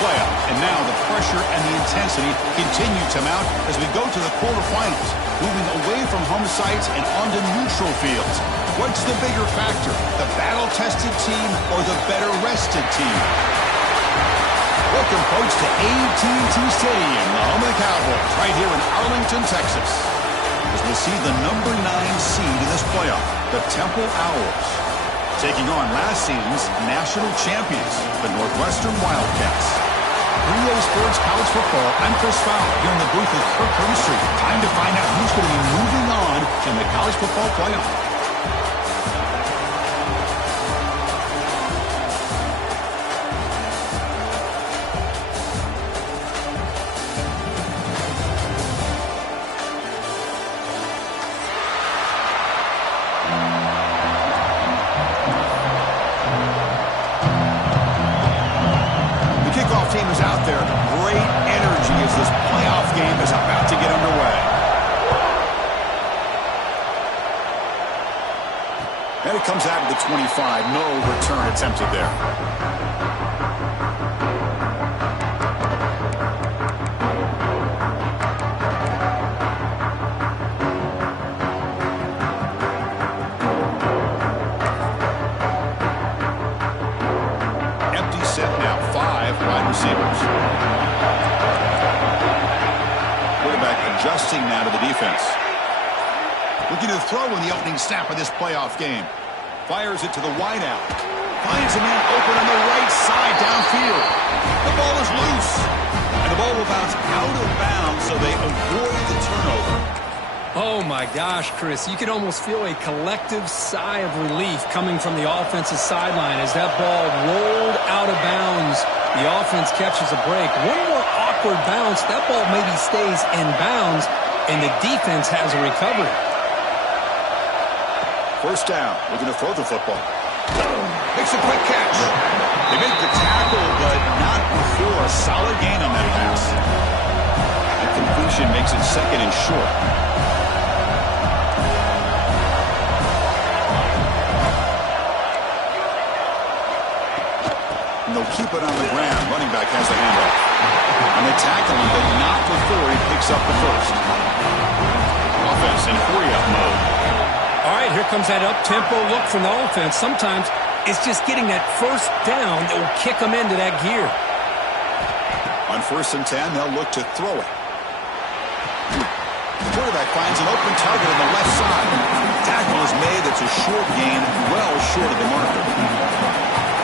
playoff. And now the pressure and the intensity continue to mount as we go to the quarterfinals, moving away from home sites and onto neutral fields. What's the bigger factor, the battle-tested team or the better-rested team? Welcome, folks, to AT&T Stadium, the home of the Cowboys, right here in Arlington, Texas, as we'll see the number 9 seed in this playoff, the Temple Owls, taking on last season's national champions, the Northwestern Wildcats. 3A Sports College Football, I'm Chris Fowler, here in the booth with Kirk Herbstreit. Time to find out who's going to be moving on in the college football playoff. Team is out there. Great energy as this playoff game is about to get underway. And it comes out of the 25. No return attempted there. Empty set now. 5 wide receivers. Quarterback adjusting now to the defense. Looking to throw in the opening snap of this playoff game. Fires it to the wideout. Finds a man open on the right side downfield. The ball is loose. And the ball will bounce out of bounds so they avoid the turnover. Oh, my gosh, Chris. You could almost feel a collective sigh of relief coming from the offensive sideline as that ball rolled out of bounds. The offense catches a break. One more awkward bounce. That ball maybe stays in bounds, and the defense has a recovery. First down. Looking to throw the football. Makes a quick catch. They make the tackle, but not before a solid gain on that pass. That completion makes it second and short. They'll keep it on the ground. Running back has the handoff. And they tackle him, but not before he picks up the first. Offense in hurry-up mode. All right, here comes that up-tempo look from the offense. Sometimes it's just getting that first down that will kick them into that gear. On 1st and 10, they'll look to throw it. The quarterback finds an open target on the left side. Tackle is made. That's a short gain, well short of the marker.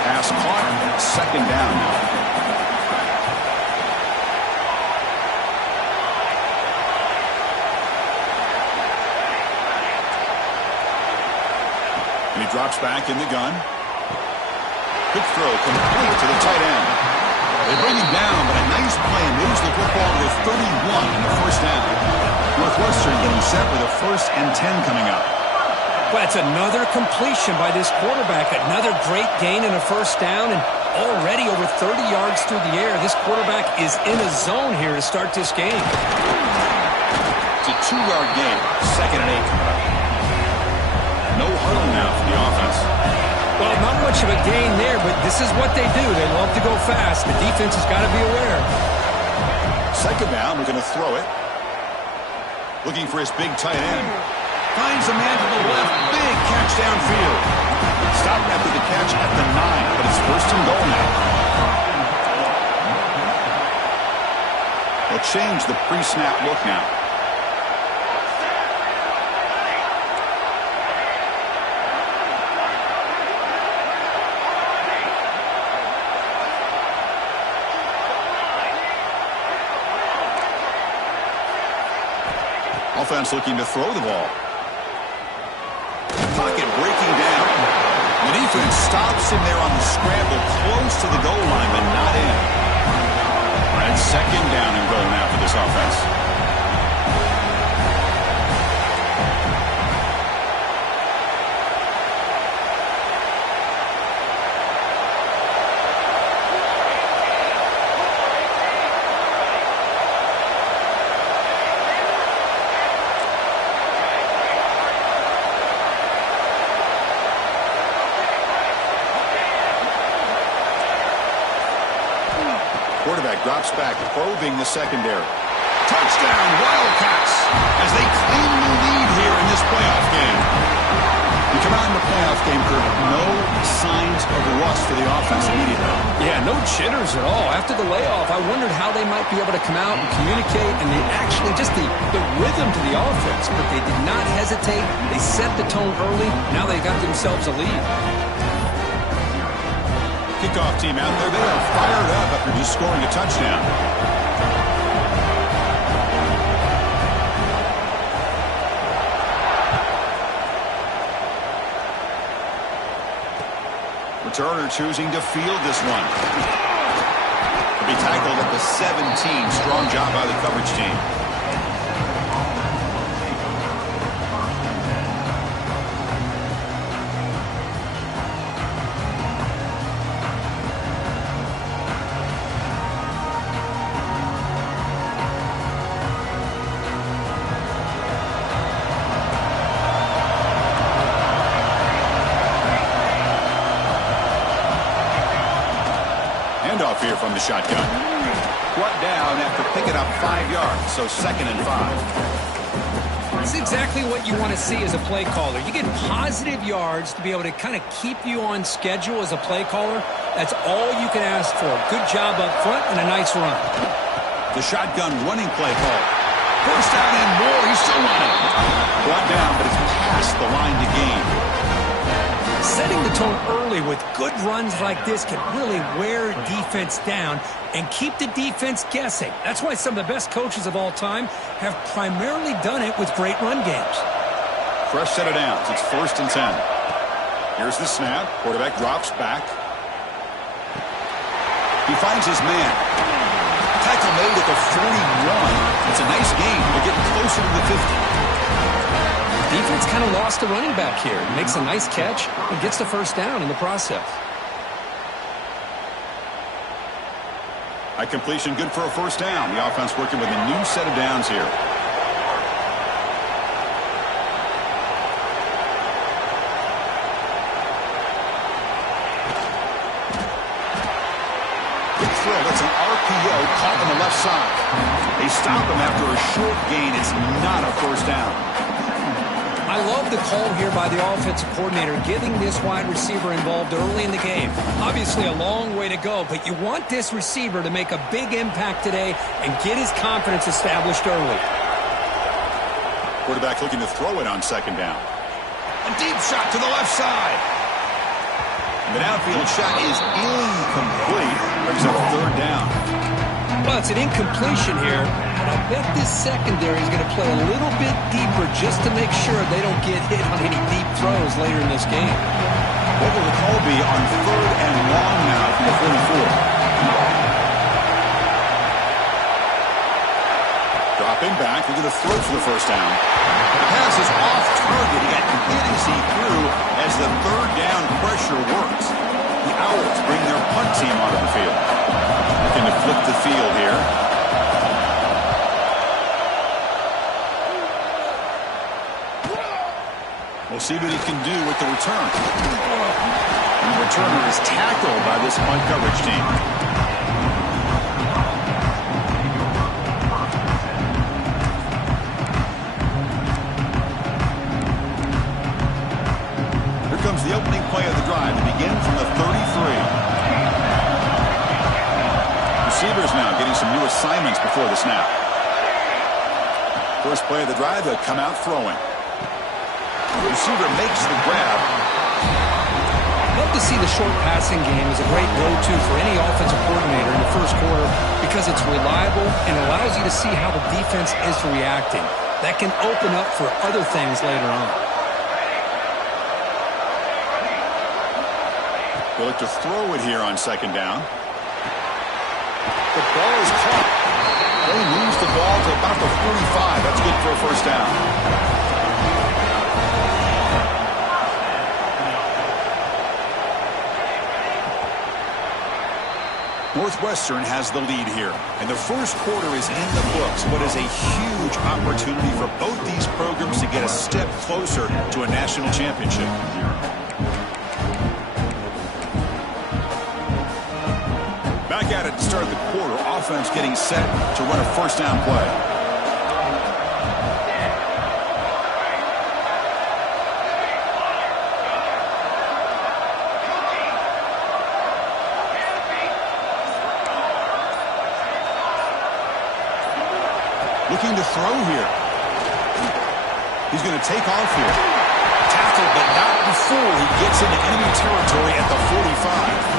Pass caught, second down now. And he drops back in the gun. Quick throw, complete to the tight end. They bring him down, but a nice play moves the football to 31 in the first down. Northwestern getting set with a 1st and 10 coming up. Well, it's another completion by this quarterback. Another great gain in a first down, and already over 30 yards through the air. This quarterback is in a zone here to start this game. It's a 2-yard gain, 2nd and 8. No huddle now for the offense. Well, not much of a gain there, but this is what they do. They love to go fast. The defense has got to be aware. Second down, we're going to throw it. Looking for his big tight end. Finds a man to the left. Big catch downfield. Stopped after the catch at the 9, but it's 1st and goal now. They'll change the pre-snap look now. Offense looking to throw the ball. Pocket breaking down. The defense stops him there on the scramble, close to the goal line, but not in. And 2nd down and goal now for this offense. Quarterback drops back, probing the secondary. Touchdown, Wildcats, as they claim the lead here in this playoff game. You come out in the playoff game, Kurt, no signs of rust for the offense immediately. Yeah, no jitters at all. After the layoff, I wondered how they might be able to come out and communicate, and they actually just the rhythm to the offense, but they did not hesitate. They set the tone early. Now they got themselves a lead. Kickoff team out there. They are fired up after just scoring a touchdown. Returner choosing to field this one. He'll be tackled at the 17. Strong job by the coverage team. Here from the shotgun. Brought down after picking up 5 yards, so 2nd and 5. That's exactly what you want to see as a play caller. You get positive yards to be able to kind of keep you on schedule as a play caller. That's all you can ask for. Good job up front and a nice run. The shotgun running play call. First down and more. He's still running. Brought down, but it's past the line to gain. Setting the tone early with good runs like this can really wear defense down and keep the defense guessing. That's why some of the best coaches of all time have primarily done it with great run games. Fresh set of downs. It's 1st and 10. Here's the snap. Quarterback drops back. He finds his man. Tackle made at the 41. It's a nice gain. They're getting closer to the 50. Defense kind of lost the running back here. Makes a nice catch and gets the first down in the process. High completion, good for a first down. The offense working with a new set of downs here. Good throw. That's an RPO caught on the left side. They stop him after a short gain. It's not a first down. I love the call here by the offensive coordinator, getting this wide receiver involved early in the game. Obviously a long way to go, but you want this receiver to make a big impact today and get his confidence established early. Quarterback looking to throw it on 2nd down. A deep shot to the left side. And the downfield shot is incomplete. Brings up 3rd down. Well, it's an incompletion here. I bet this secondary is going to play a little bit deeper just to make sure they don't get hit on any deep throws later in this game. What will the call be on 3rd and long now from the 44? Dropping back, looking to throw for the first down. The pass is off target. He got completely see through as the 3rd down pressure works. The Owls bring their punt team onto the field. Looking to flip the field here. We'll see what he can do with the return. And the returner is tackled by this punt coverage team. Here comes the opening play of the drive to begin from the 33. Receivers now getting some new assignments before the snap. First play of the drive, they'll come out throwing. The receiver makes the grab. Love to see the short passing game as a great go-to for any offensive coordinator in the first quarter because it's reliable and allows you to see how the defense is reacting. That can open up for other things later on. They'll look to throw it here on 2nd down. The ball is caught. They moves the ball to about the 45. That's good for a first down. Northwestern has the lead here, and the first quarter is in the books. What is a huge opportunity for both these programs to get a step closer to a national championship. Back at it to start the quarter. Offense getting set to run a first down play. Looking to throw here. He's going to take off here. Tackled, but not before he gets into enemy territory at the 45.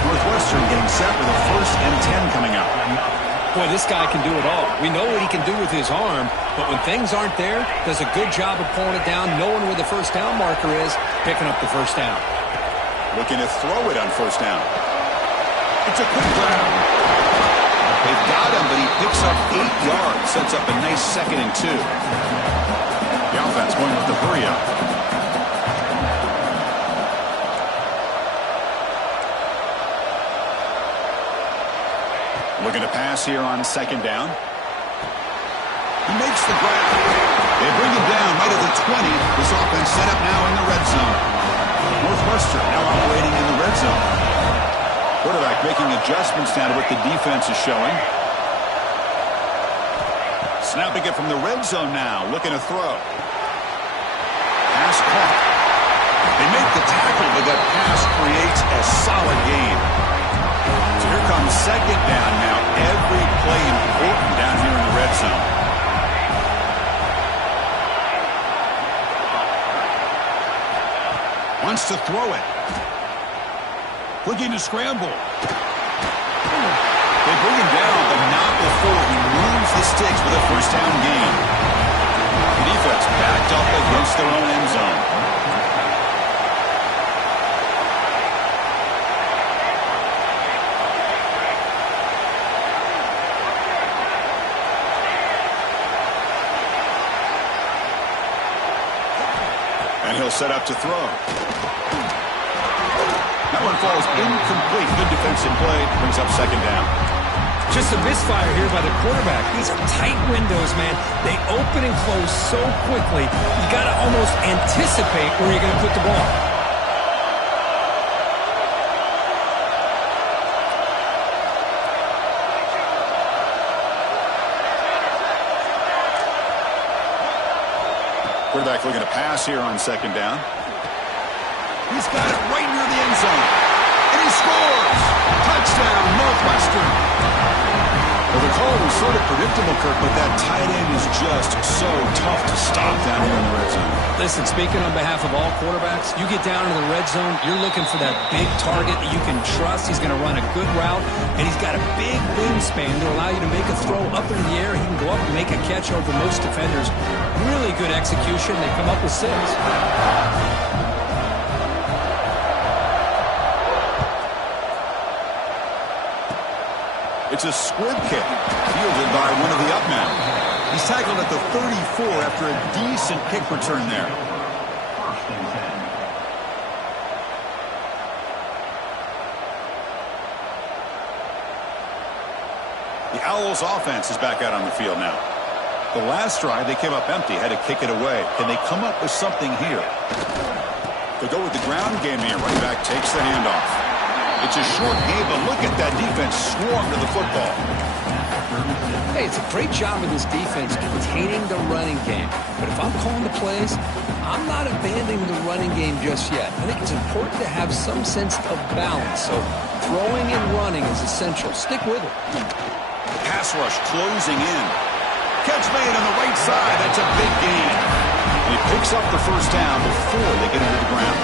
Northwestern getting set with a 1st and 10 coming up. Boy, this guy can do it all. We know what he can do with his arm, but when things aren't there, does a good job of pulling it down, knowing where the first down marker is, picking up the first down. Looking to throw it on first down. It's a quick grab. They've got him, but he picks up 8 yards, sets up a nice 2nd and 2. The offense going with the hurry up. Looking to pass here on 2nd down. He makes the grab. They bring him down right at the 20. This offense set up now in the red zone. Northwestern now operating in the red zone. Quarterback making adjustments now to what the defense is showing. Snapping it from the red zone now. Looking to throw. Pass caught. They make the tackle, but that pass creates a solid gain. So here comes 2nd down now. Every play important down here in the red zone. Wants to throw it. Looking to scramble. They bring him down, but not before he moves the sticks with a first down gain. The defense backed up against their own end zone. And he'll set up to throw. That one falls incomplete. Good defensive play. Brings up 2nd down. Just a misfire here by the quarterback. These are tight windows, man. They open and close so quickly. You got to almost anticipate where you're going to put the ball. Quarterback looking to pass here on 2nd down. He's got it right near the end zone. And he scores! Touchdown, Northwestern! Well, the call was sort of predictable, Kirk, but that tight end is just so tough to stop down here in the red zone. Listen, speaking on behalf of all quarterbacks, you get down into the red zone, you're looking for that big target that you can trust. He's going to run a good route, and he's got a big wingspan to allow you to make a throw up into the air. He can go up and make a catch over most defenders. Really good execution. They come up with 6. It's a squib kick, fielded by one of the up men. He's tackled at the 34 after a decent kick return there. The Owls' offense is back out on the field now. The last drive, they came up empty, had to kick it away. Can they come up with something here? They go with the ground game here. Running back takes the handoff. It's a short game, but look at that defense swarm to the football. Hey, it's a great job of this defense containing the running game. But if I'm calling the plays, I'm not abandoning the running game just yet. I think it's important to have some sense of balance. So throwing and running is essential. Stick with it. Pass rush closing in. Catch made on the right side. That's a big gain. And he picks up the first down before they get into the ground.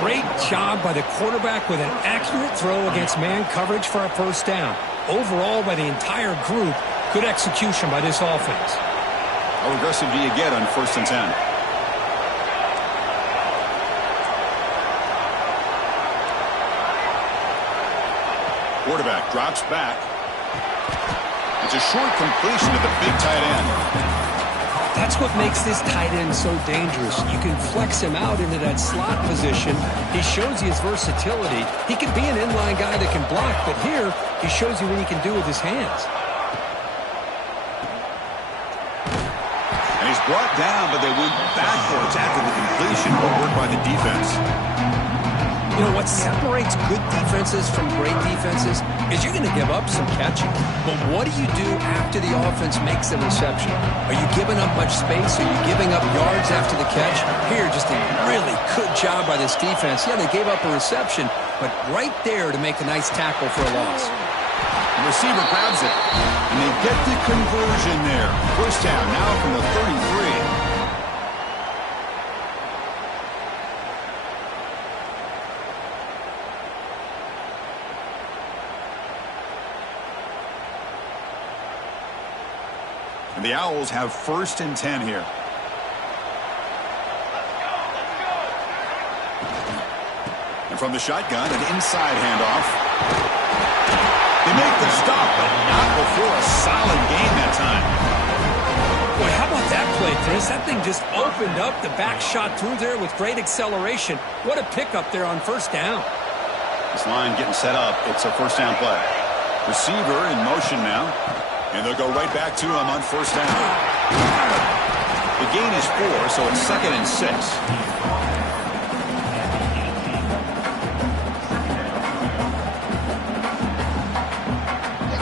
Great job by the quarterback with an accurate throw against man coverage for a first down. Overall, by the entire group, good execution by this offense. How aggressive do you get on 1st and 10? Quarterback drops back. It's a short completion to the big tight end. That's what makes this tight end so dangerous. You can flex him out into that slot position. He shows you his versatility. He can be an inline guy that can block, but here he shows you what he can do with his hands. And he's brought down, but they went backwards after the completion. Good work by the defense. You know, what separates good defenses from great defenses is you're going to give up some catching. But what do you do after the offense makes the reception? Are you giving up much space? Are you giving up yards after the catch? Here, just a really good job by this defense. Yeah, they gave up a reception, but right there to make a nice tackle for a loss. The receiver grabs it, and they get the conversion there. First down now from the 33. And the Owls have 1st and 10 here. And from the shotgun, an inside handoff. They make the stop, but not before a solid gain that time. Boy, how about that play, Chris? That thing just opened up. The back shot through there with great acceleration. What a pickup there on first down. This line getting set up. It's a first down play. Receiver in motion now. And they'll go right back to him on first down. The gain is 4, so it's 2nd and 6.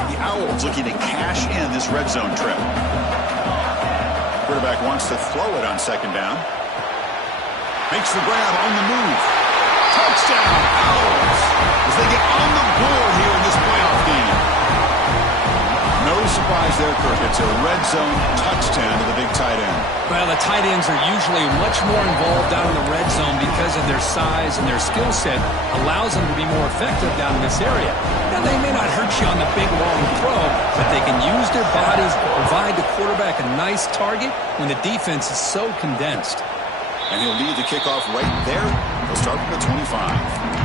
The Owls looking to cash in this red zone trip. Quarterback wants to throw it on 2nd down. Makes the grab on the move. Touchdown, Owls, as they get on the board here in this playoff game. No surprise there, Kirk. It's a red zone touchdown to the big tight end. Well, the tight ends are usually much more involved down in the red zone because of their size and their skill set allows them to be more effective down in this area. Now, they may not hurt you on the big, long throw, but they can use their bodies to provide the quarterback a nice target when the defense is so condensed. And he'll lead the kickoff right there. He'll start from the 25.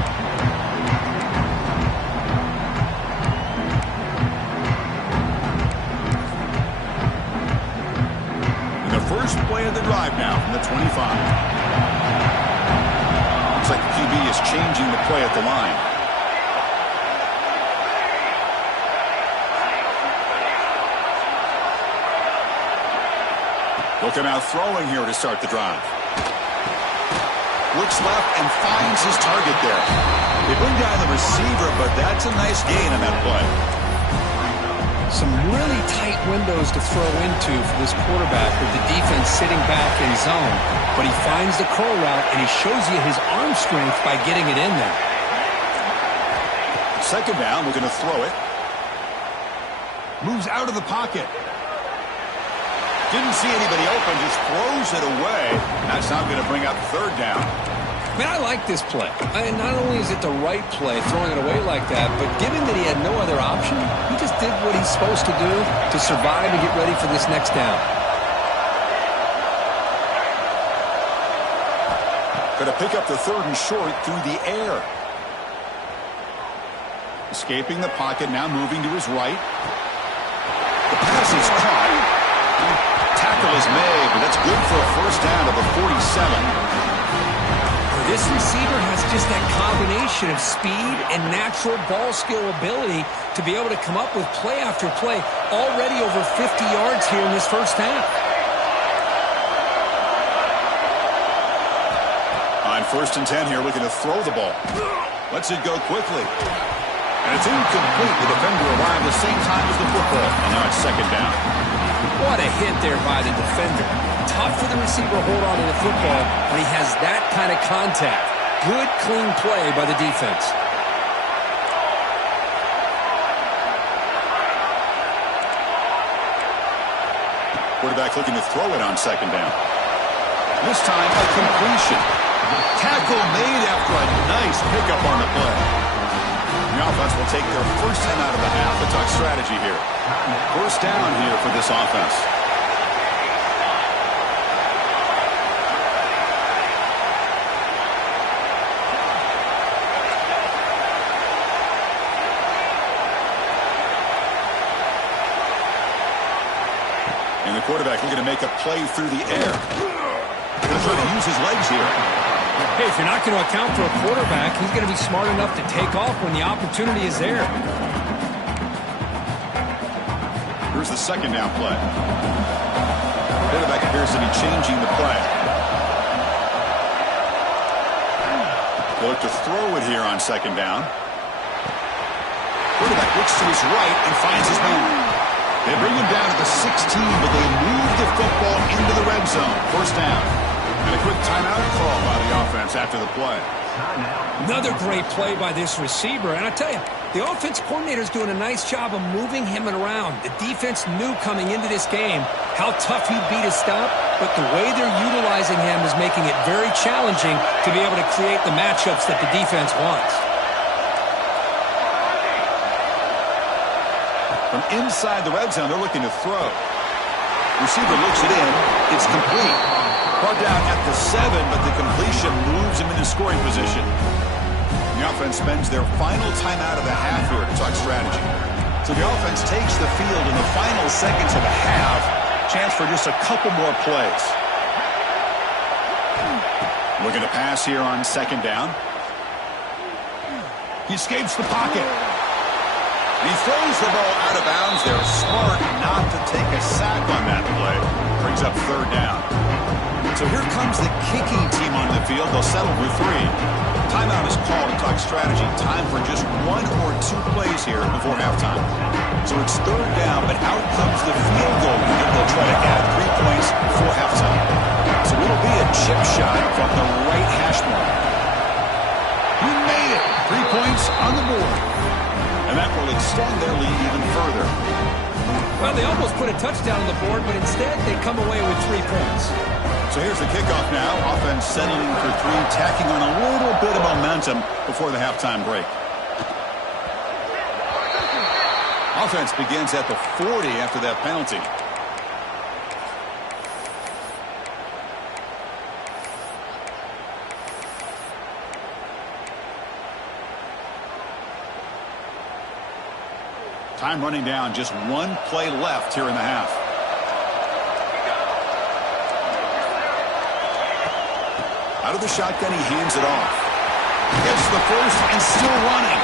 First play of the drive now from the 25. Looks like the QB is changing the play at the line. He'll come out throwing here to start the drive. Looks left and finds his target there. They bring down the receiver, but that's a nice gain on that play. Some really tight windows to throw into for this quarterback with the defense sitting back in zone. But he finds the curl route, and he shows you his arm strength by getting it in there. 2nd down, we're going to throw it. Moves out of the pocket. Didn't see anybody open, just throws it away. That's not going to bring up 3rd down. Man, I like this play. Not only is it the right play, throwing it away like that, but given that he had no other option, he just did what he's supposed to do to survive and get ready for this next down. Going to pick up the 3rd and short through the air. Escaping the pocket, now moving to his right. The pass is caught. Tackle is made, but that's good for a first down of the 47. This receiver has just that combination of speed and natural ball skill ability to be able to come up with play after play, already over 50 yards here in this first half. On 1st and 10 here, looking to throw the ball. Lets it go quickly. And it's incomplete. The defender arrived the same time as the football. And now it's 2nd down. What a hit there by the defender. Tough for the receiver to hold on to the football when he has that kind of contact. Good, clean play by the defense. Quarterback looking to throw it on 2nd down. This time, a completion. Tackle made after a nice pickup on the play. The offense will take their first 10 out of the half. Let's talk strategy here. First down here for this offense. And the quarterback looking to make a play through the air. Going to try to use his legs here. Hey, if you're not going to account for a quarterback, he's going to be smart enough to take off when the opportunity is there. Here's the 2nd down play. Quarterback appears to be changing the play. They look to throw it here on second down. Quarterback looks to his right and finds his man. They bring him down at the 16, but they move the football into the red zone. First down. And a quick timeout call by the offense after the play. Another great play by this receiver. And I tell you, the offense coordinator is doing a nice job of moving him around. The defense knew coming into this game how tough he'd be to stop, but the way they're utilizing him is making it very challenging to be able to create the matchups that the defense wants. From inside the red zone, they're looking to throw. Receiver looks it in. It's complete. Brought down at the 7, but the completion moves him into scoring position. The offense spends their final timeout of the half here to talk strategy. So the offense takes the field in the final seconds of the half. Chance for just a couple more plays. Looking to pass here on second down. He escapes the pocket. He throws the ball out of bounds. They're smart not to take a sack on that play. Brings up third down. So here comes the kicking team on the field. They'll settle for 3. Timeout is called to talk strategy. Time for just 1 or 2 plays here before halftime. So it's third down, but out comes the field goal unit. They'll try to add 3 points before halftime. So it'll be a chip shot from the right hash mark. He made it. 3 points on the board. And that will extend their lead even further. Well, they almost put a touchdown on the board, but instead they come away with 3 points. So here's the kickoff now. Offense settling for 3, tacking on a little bit of momentum before the halftime break. Offense begins at the 40 after that penalty. Time running down, just 1 play left here in the half. Out of the shotgun, he hands it off. Gets the first and still running.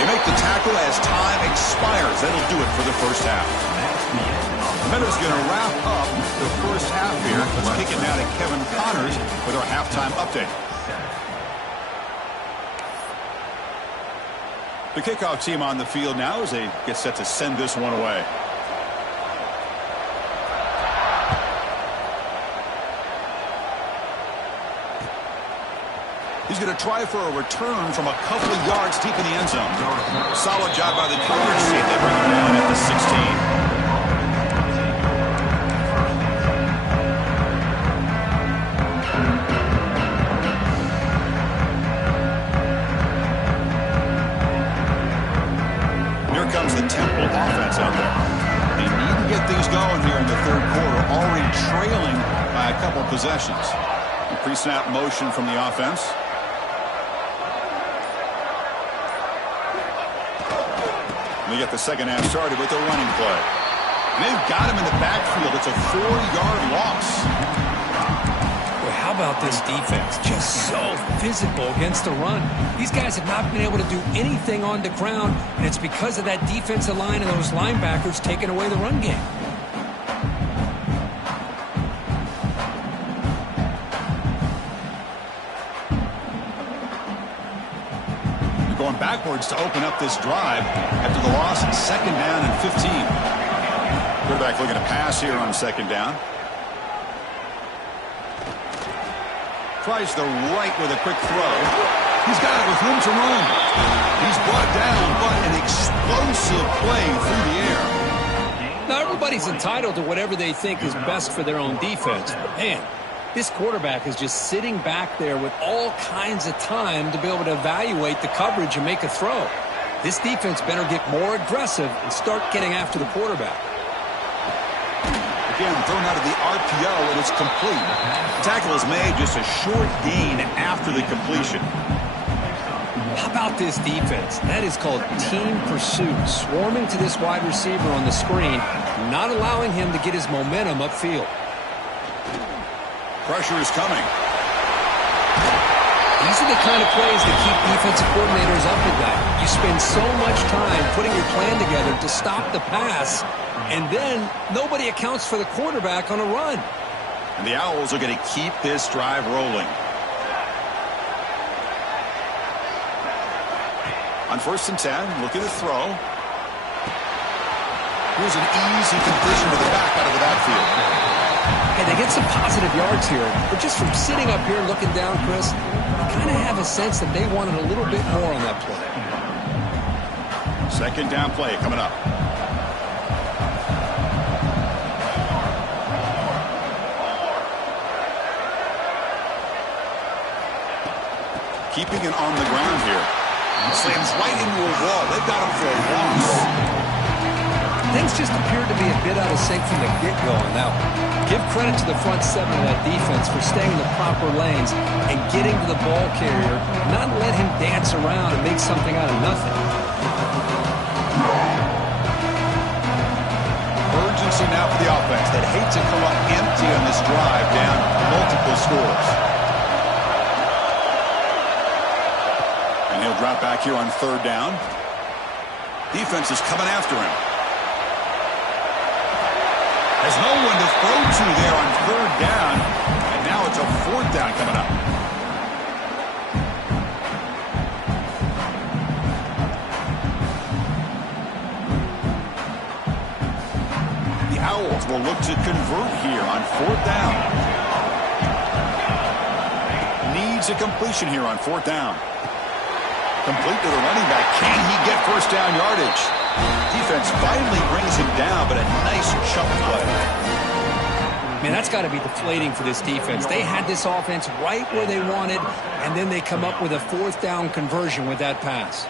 They make the tackle as time expires. That'll do it for the first half. Meadows going to wrap up the first half here. Let's kick it now to Kevin Connors with our halftime update. The kickoff team on the field now as they get set to send this one away. He's going to try for a return from a couple of yards deep in the end zone. Solid job by the coverage team. They bring him down at the 16. Comes the Temple offense out there. They need to get things going here in the third quarter, already trailing by a couple of possessions. Pre-snap motion from the offense. They get the second half started with a running play. And they've got him in the backfield. It's a 4-yard loss. How about this defense? Just so physical against the run. These guys have not been able to do anything on the ground, and it's because of that defensive line and those linebackers taking away the run game. They're going backwards to open up this drive after the loss. Second down and 15. Quarterback looking to pass here on second down. Tries the right with a quick throw. He's got it with room to run. He's brought down, but an explosive play through the air. Now, everybody's entitled to whatever they think is best for their own defense. But, man, this quarterback is just sitting back there with all kinds of time to be able to evaluate the coverage and make a throw. This defense better get more aggressive and start getting after the quarterback. Again, thrown out of the RPO, and it's complete. The tackle is made, just a short gain after the completion. How about this defense? That is called team pursuit. Swarming to this wide receiver on the screen, not allowing him to get his momentum upfield. Pressure is coming. These are the kind of plays that keep defensive coordinators up at night. You spend so much time putting your plan together to stop the pass, and then nobody accounts for the quarterback on a run. And the Owls are going to keep this drive rolling. On 1st and 10, looking to throw. Here's an easy completion to the back out of the backfield. Hey, they get some positive yards here, but just from sitting up here looking down, Chris, I kind of have a sense that they wanted a little bit more on that play. 2nd down play coming up. Keeping it on the ground here. Slams right into a wall. They've got him for a loss. Things just appeared to be a bit out of sync from the get-go on that one. Give credit to the front 7 of that defense for staying in the proper lanes and getting to the ball carrier, not let him dance around and make something out of nothing. Urgency now for the offense that hate to come up empty on this drive, down multiple scores. And he'll drop back here on 3rd down. Defense is coming after him. Has no one to throw to there on 3rd down. And now it's a 4th down coming up. The Owls will look to convert here on 4th down. Needs a completion here on 4th down. Complete to the running back. Can he get 1st down yardage? Defense finally brings him down, but a nice chunk play. Man, that's got to be deflating for this defense. They had this offense right where they wanted, and then they come up with a 4th down conversion with that pass.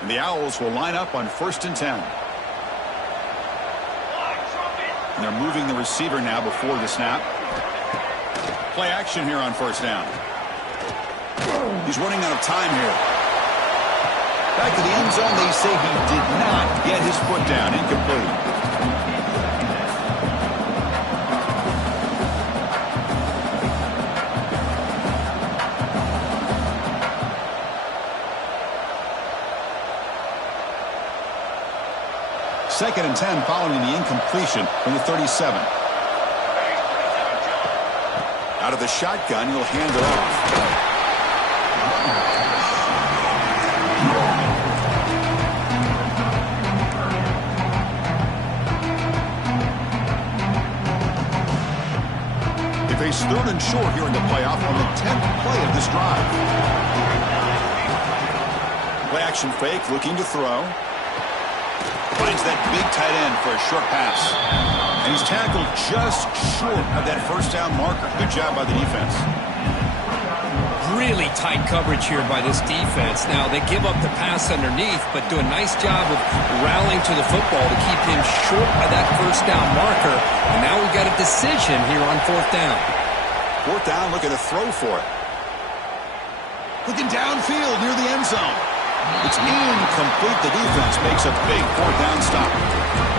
And the Owls will line up on 1st and 10. And they're moving the receiver now before the snap. Play action here on 1st down. He's running out of time here. Back to the end zone, they say he did not get his foot down. Incomplete. Second and 10 following the incompletion from the 37. Out of the shotgun, he'll hand it off. Face 3rd and short here in the playoff on the 10th play of this drive. Play action fake, looking to throw. Finds that big tight end for a short pass. And he's tackled just short of that 1st down marker. Good job by the defense. Really tight coverage here by this defense. Now, they give up the pass underneath, but do a nice job of rallying to the football to keep him short of that 1st down marker. And now we've got a decision here on 4th down. 4th down, looking to throw for it. Looking downfield near the end zone. It's incomplete. The defense makes a big 4th down stop.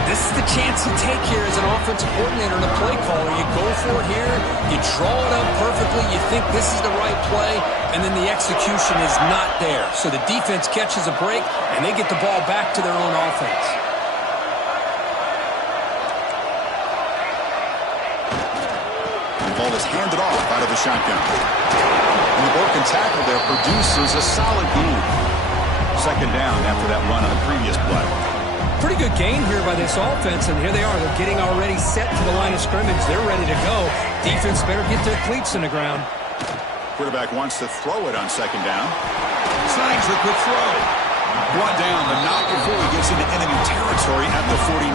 This is the chance you take here as an offensive coordinator and a play caller. You go for it here, you draw it up perfectly, you think this is the right play, and then the execution is not there. So the defense catches a break, and they get the ball back to their own offense. The ball is handed off out of the shotgun. And the broken tackle there produces a solid gain. 2nd down after that run on the previous play. Pretty good gain here by this offense, and here they are. They're getting already set to the line of scrimmage. They're ready to go. Defense better get their cleats in the ground. Quarterback wants to throw it on 2nd down. Snags the quick throw. Brought down, but not before he gets into enemy territory at the 49.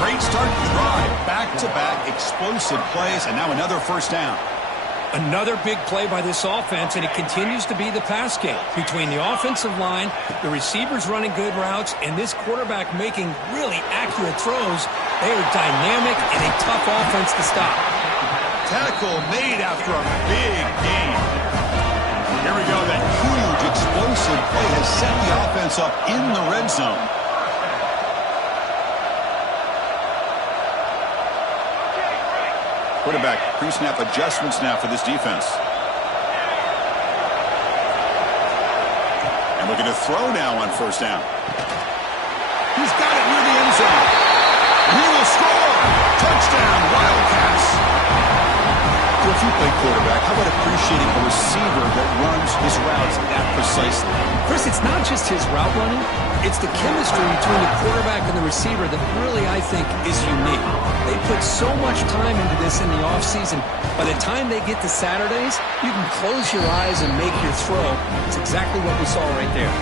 Great start to the drive. Back-to-back explosive plays, and now another 1st down. Another big play by this offense, and it continues to be the pass game between the offensive line, the receivers running good routes, and this quarterback making really accurate throws. They are dynamic and a tough offense to stop. Tackle made after a big gain. Here we go. That huge explosive play has set the offense up in the red zone. Quarterback pre-snap adjustments now for this defense. And looking to throw now on 1st down. He's got it near the end zone. And he will score. Touchdown, Wildcats. Well, if play quarterback, how about appreciating a receiver that runs his routes that precisely? Chris, it's not just his route running. It's the chemistry between the quarterback and the receiver that really, I think, is unique. They put so much time into this in the offseason. By the time they get to Saturdays, you can close your eyes and make your throw. It's exactly what we saw right there.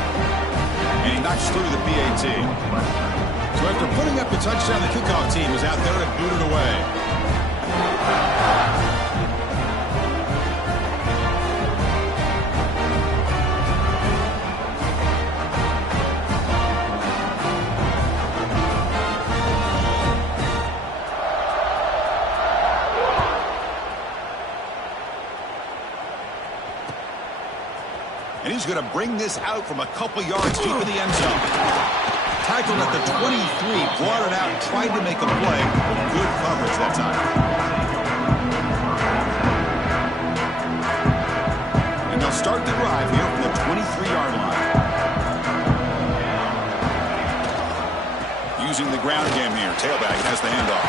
And he knocks through the PAT. So after putting up the touchdown, the kickoff team was out there to boot it away. And he's going to bring this out from a couple yards deep in the end zone. Tackled at the 23, brought it out, and tried to make a play with good coverage that time. And they'll start the drive here from the 23-yard line. Using the ground game here. Tailback has the handoff.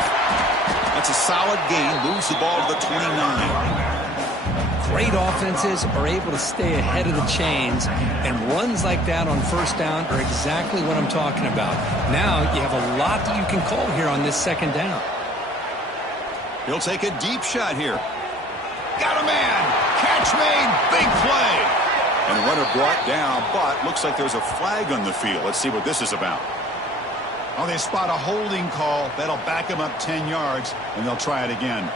That's a solid gain. Moves the ball to the 29. Great offenses are able to stay ahead of the chains, and runs like that on first down are exactly what I'm talking about. Now you have a lot that you can call here on this second down. He'll take a deep shot here. Got a man. Catch made. Big play. And runner brought down, but looks like there's a flag on the field. Let's see what this is about. Oh, they spot a holding call. That'll back him up 10 yards, and they'll try it again.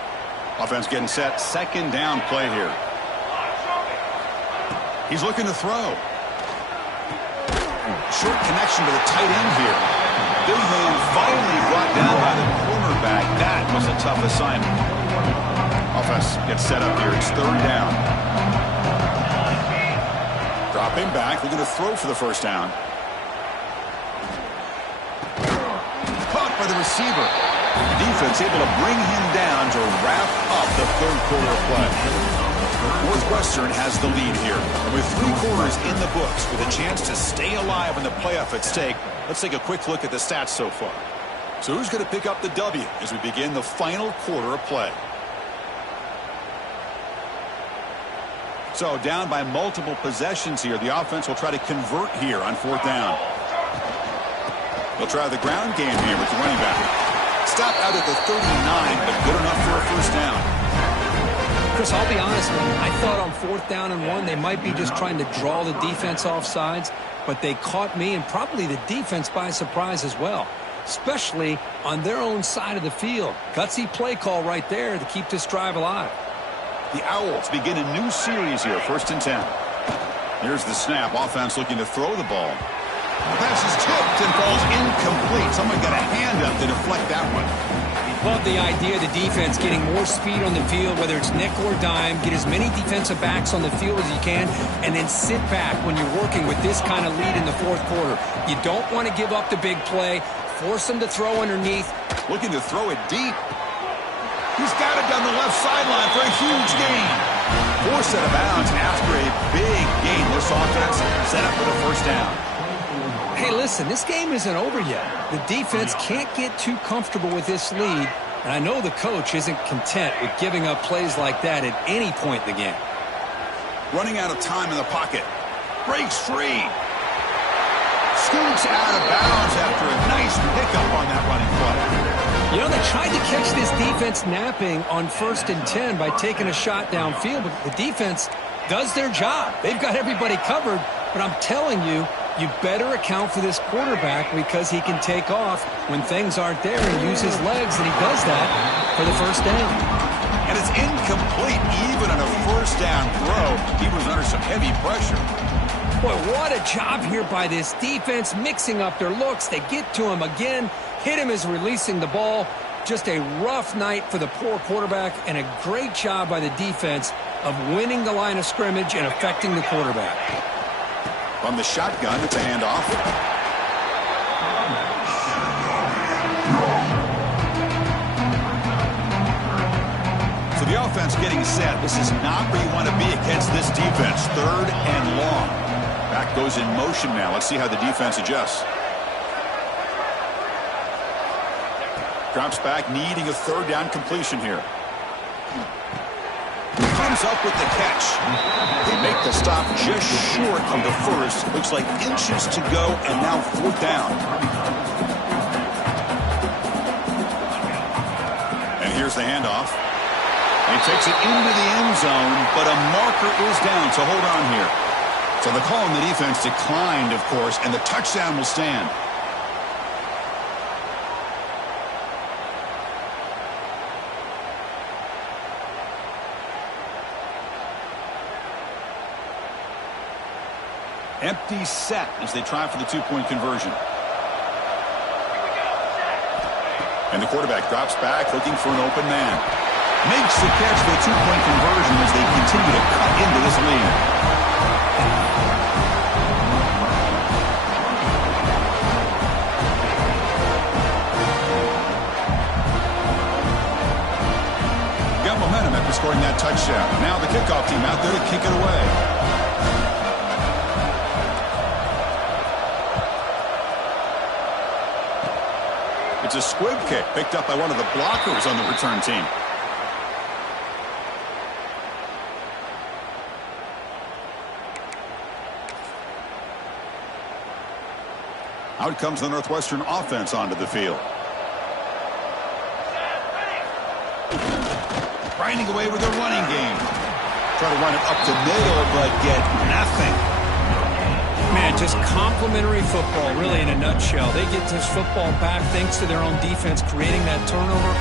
Offense getting set. Second down play here. He's looking to throw. Short connection to the tight end here. Big man finally brought down by the cornerback. That was a tough assignment. Offense gets set up here. It's third down. Dropping back. Looking to throw for the first down. Caught by the receiver. The defense able to bring him down to wrap up the third quarter of play. Northwestern has the lead here. And with 3 quarters in the books with a chance to stay alive in the playoff at stake, let's take a quick look at the stats so far. So who's going to pick up the W as we begin the final quarter of play? So down by multiple possessions here. The offense will try to convert here on fourth down. They'll try the ground game here with the running back. Stop out at the 39, but good enough for a first down. Chris, I'll be honest with you. I thought on fourth down and 1, they might be just trying to draw the defense off sides, but they caught me and probably the defense by surprise as well, especially on their own side of the field. Gutsy play call right there to keep this drive alive. The Owls begin a new series here, 1st and 10. Here's the snap. Offense looking to throw the ball. The pass is tipped and falls incomplete. Someone got a hand up to deflect that one. Love the idea of the defense getting more speed on the field, whether it's nickel or dime. Get as many defensive backs on the field as you can, and then sit back when you're working with this kind of lead in the fourth quarter. You don't want to give up the big play. Force them to throw underneath. Looking to throw it deep. He's got it down the left sideline for a huge gain. Forced out of bounds after a big gain. This offense set up for the first down. Hey, listen, this game isn't over yet. The defense can't get too comfortable with this lead, and I know the coach isn't content with giving up plays like that at any point in the game. Running out of time in the pocket. Breaks free. Scoots out of bounds after a nice pickup on that running play. You know, they tried to catch this defense napping on 1st and 10 by taking a shot downfield, but the defense does their job. They've got everybody covered, but I'm telling you, you better account for this quarterback because he can take off when things aren't there and use his legs, and he does that for the first down. And it's incomplete even on a first down throw. He was under some heavy pressure. Boy, what a job here by this defense, mixing up their looks. They get to him again, hit him as releasing the ball. Just a rough night for the poor quarterback, and a great job by the defense of winning the line of scrimmage and affecting the quarterback. From the shotgun, it's a handoff. So the offense getting set. This is not where you want to be against this defense. 3rd and long. Back goes in motion now. Let's see how the defense adjusts. Drops back, needing a 3rd down completion here. comes up with the catch. They make the stop just short of the first. Looks like inches to go, and now 4th down. And here's the handoff. He takes it into the end zone, but a marker is down, so hold on here. So the call on the defense declined, of course, and the touchdown will stand. Empty set as they try for the 2-point conversion. And the quarterback drops back looking for an open man. Makes the catch for the 2-point conversion as they continue to cut into this lead. Got momentum after scoring that touchdown. Now the kickoff team out there to kick it away. It's a squib kick picked up by one of the blockers on the return team. Out comes the Northwestern offense onto the field. Grinding away with a running game. Try to run it up the middle, but get nothing. Man, just complimentary football, really, in a nutshell. They get this football back thanks to their own defense, creating that turnover,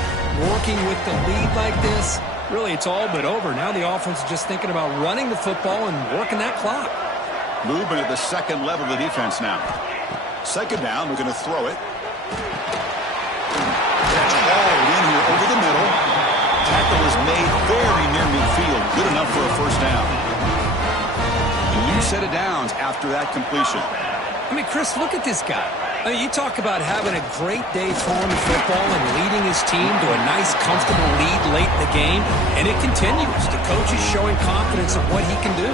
working with the lead like this. Really, it's all but over. Now the offense is just thinking about running the football and working that clock. Moving at the second level of the defense now. 2nd down, we're going to throw it. Catch hauled in here over the middle. Tackle is made very near midfield. Good enough for a 1st down. A new set of downs after that completion. I mean, Chris, look at this guy. I mean, you talk about having a great day throwing the football and leading his team to a nice, comfortable lead late in the game, and it continues. The coach is showing confidence of what he can do.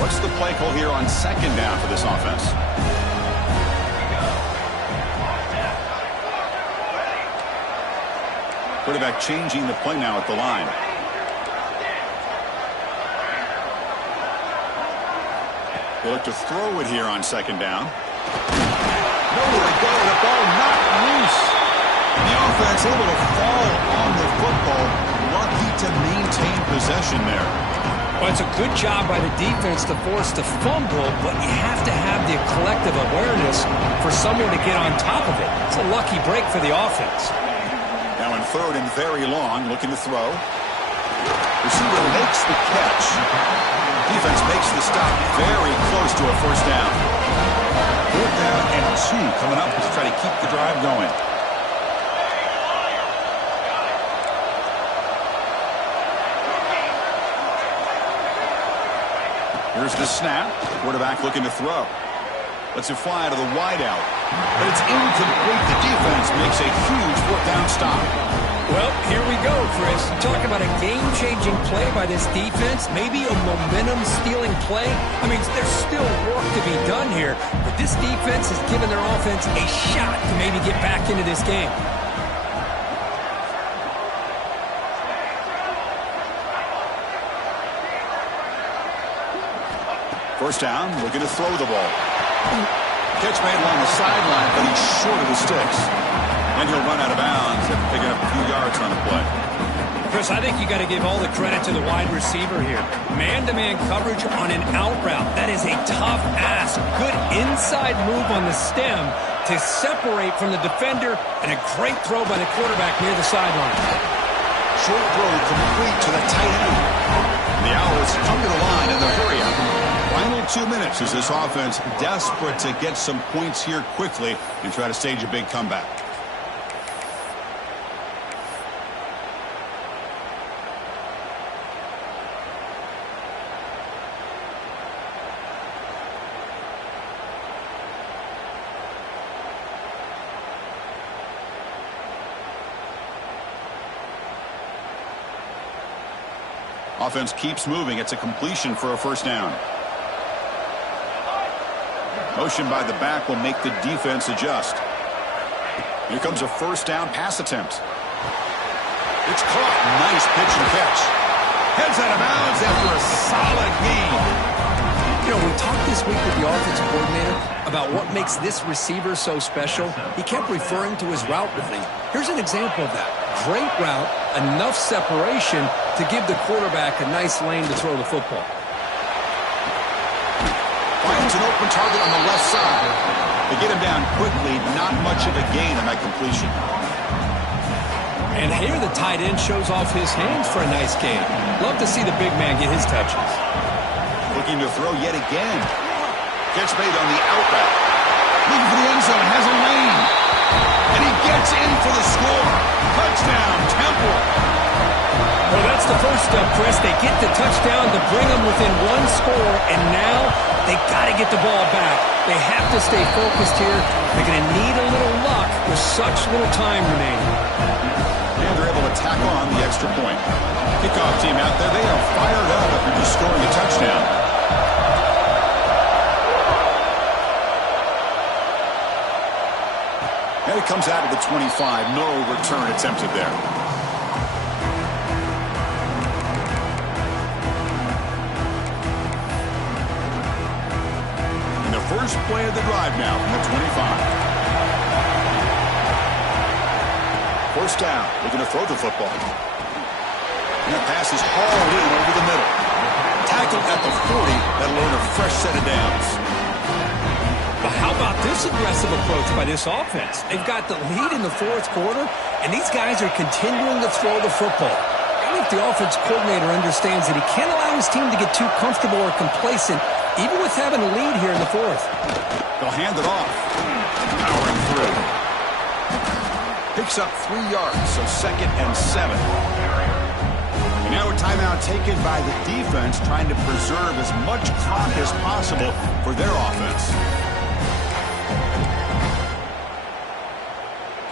What's the play call here on 2nd down for this offense? Quarterback changing the play now at the line. They look to throw it here on 2nd down. Nowhere to go. The ball knocked loose. The offense able to fall on the football. Lucky to maintain possession there. Well, it's a good job by the defense to force the fumble, but you have to have the collective awareness for someone to get on top of it. It's a lucky break for the offense. Now in 3rd and very long, looking to throw. Receiver makes the catch. Defense makes the stop very close to a 1st down. 4th down and 2 coming up to try to keep the drive going. Here's the snap. Quarterback looking to throw. Lets it fly to the wideout. But it's incomplete. The defense makes a huge 4th down stop. Well, here we go, Chris. You talk about a game-changing play by this defense, maybe a momentum-stealing play. I mean, there's still work to be done here, but this defense has given their offense a shot to maybe get back into this game. First down, looking to throw the ball. Catch made along the sideline, but he's short of the sticks. And he'll run out of bounds after picking up a few yards on the play. Chris, I think you got to give all the credit to the wide receiver here. Man-to-man coverage on an out route. That is a tough ask. Good inside move on the stem to separate from the defender, and a great throw by the quarterback near the sideline. Short throw complete to the tight end. The Owls come to the line in the hurry up. Final 2 minutes as this offense desperate to get some points here quickly and try to stage a big comeback. Offense keeps moving. It's a completion for a 1st down. Motion by the back will make the defense adjust. Here comes a 1st down pass attempt. It's caught. Nice pitch and catch. Heads out of bounds after a solid gain. You know, we talked this week with the offensive coordinator about what makes this receiver so special. He kept referring to his route running. Here's an example of that. Great route, enough separation to give the quarterback a nice lane to throw the football. Finds an open target on the left side. They get him down quickly, not much of a gain on that completion. And here the tight end shows off his hands for a nice gain. Love to see the big man get his touches. Looking to throw yet again. Catch made on the out route. Looking for the end zone, has a lane. And he gets in for the score. Touchdown, Temple. Well, that's the first step, Chris. They get the touchdown to bring them within one score, and now they got to get the ball back. They have to stay focused here. They're going to need a little luck with such little time remaining. And they're able to tackle on the extra point. Kickoff team out there, they are fired up after just scoring a touchdown. And it comes out of the 25. No return attempted there. And the first play of the drive now from the 25. First down, looking to throw the football. And that pass is hauled in over the middle. Tackled at the 40, that'll earn a fresh set of downs. But how about this aggressive approach by this offense? They've got the lead in the fourth quarter, and these guys are continuing to throw the football. I think the offense coordinator understands that he can't allow his team to get too comfortable or complacent, even with having a lead here in the fourth. They'll hand it off. Powering through. Picks up 3 yards, so 2nd and 7. And now a timeout taken by the defense, trying to preserve as much clock as possible for their offense.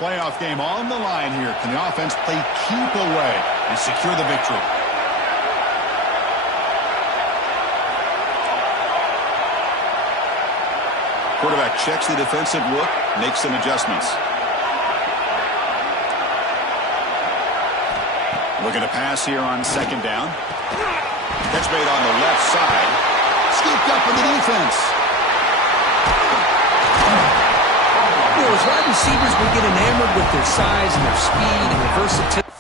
Playoff game on the line here. Can the offense play keep away and secure the victory? Quarterback checks the defensive look, makes some adjustments. Looking to pass here on 2nd down. Catch made on the left side. Scooped up in the defense. You know, as wide receivers, we get enamored with their size and their speed and their versatility.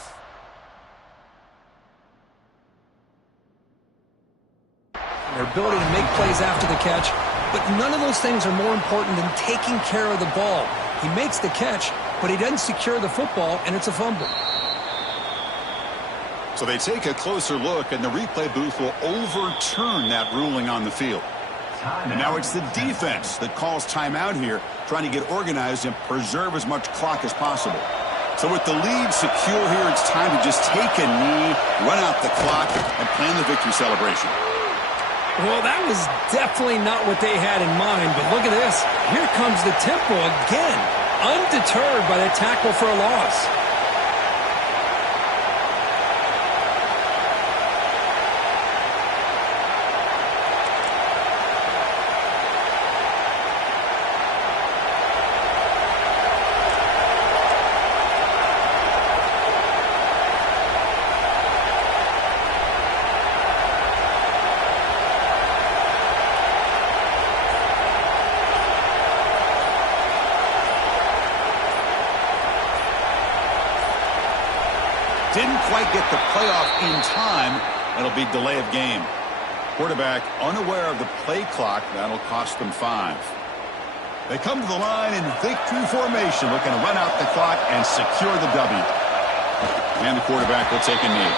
Their ability to make plays after the catch. But none of those things are more important than taking care of the ball. He makes the catch, but he doesn't secure the football, and it's a fumble. So they take a closer look, and the replay booth will overturn that ruling on the field. And now it's the defense that calls timeout here, trying to get organized and preserve as much clock as possible. So with the lead secure here, it's time to just take a knee, run out the clock, and plan the victory celebration. Well, that was definitely not what they had in mind, but look at this. Here comes the tempo again, undeterred by the tackle for a loss. Didn't quite get the playoff in time. It'll be delay of game. Quarterback unaware of the play clock. That'll cost them 5. They come to the line in victory formation, looking to run out the clock and secure the W. And the quarterback will take a knee.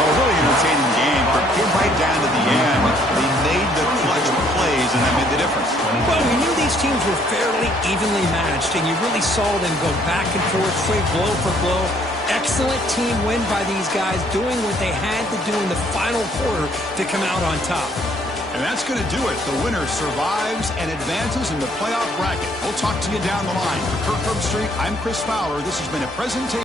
A really entertaining game. Get right down to the end. They made the clutch plays, and that made the difference. Well, we knew these teams were fairly evenly matched, and you really saw them go back and forth, trade blow for blow. Excellent team win by these guys, doing what they had to do in the final quarter to come out on top. And that's going to do it. The winner survives and advances in the playoff bracket. We'll talk to you down the line. For Kirk Herbstreit, I'm Chris Fowler. This has been a presentation.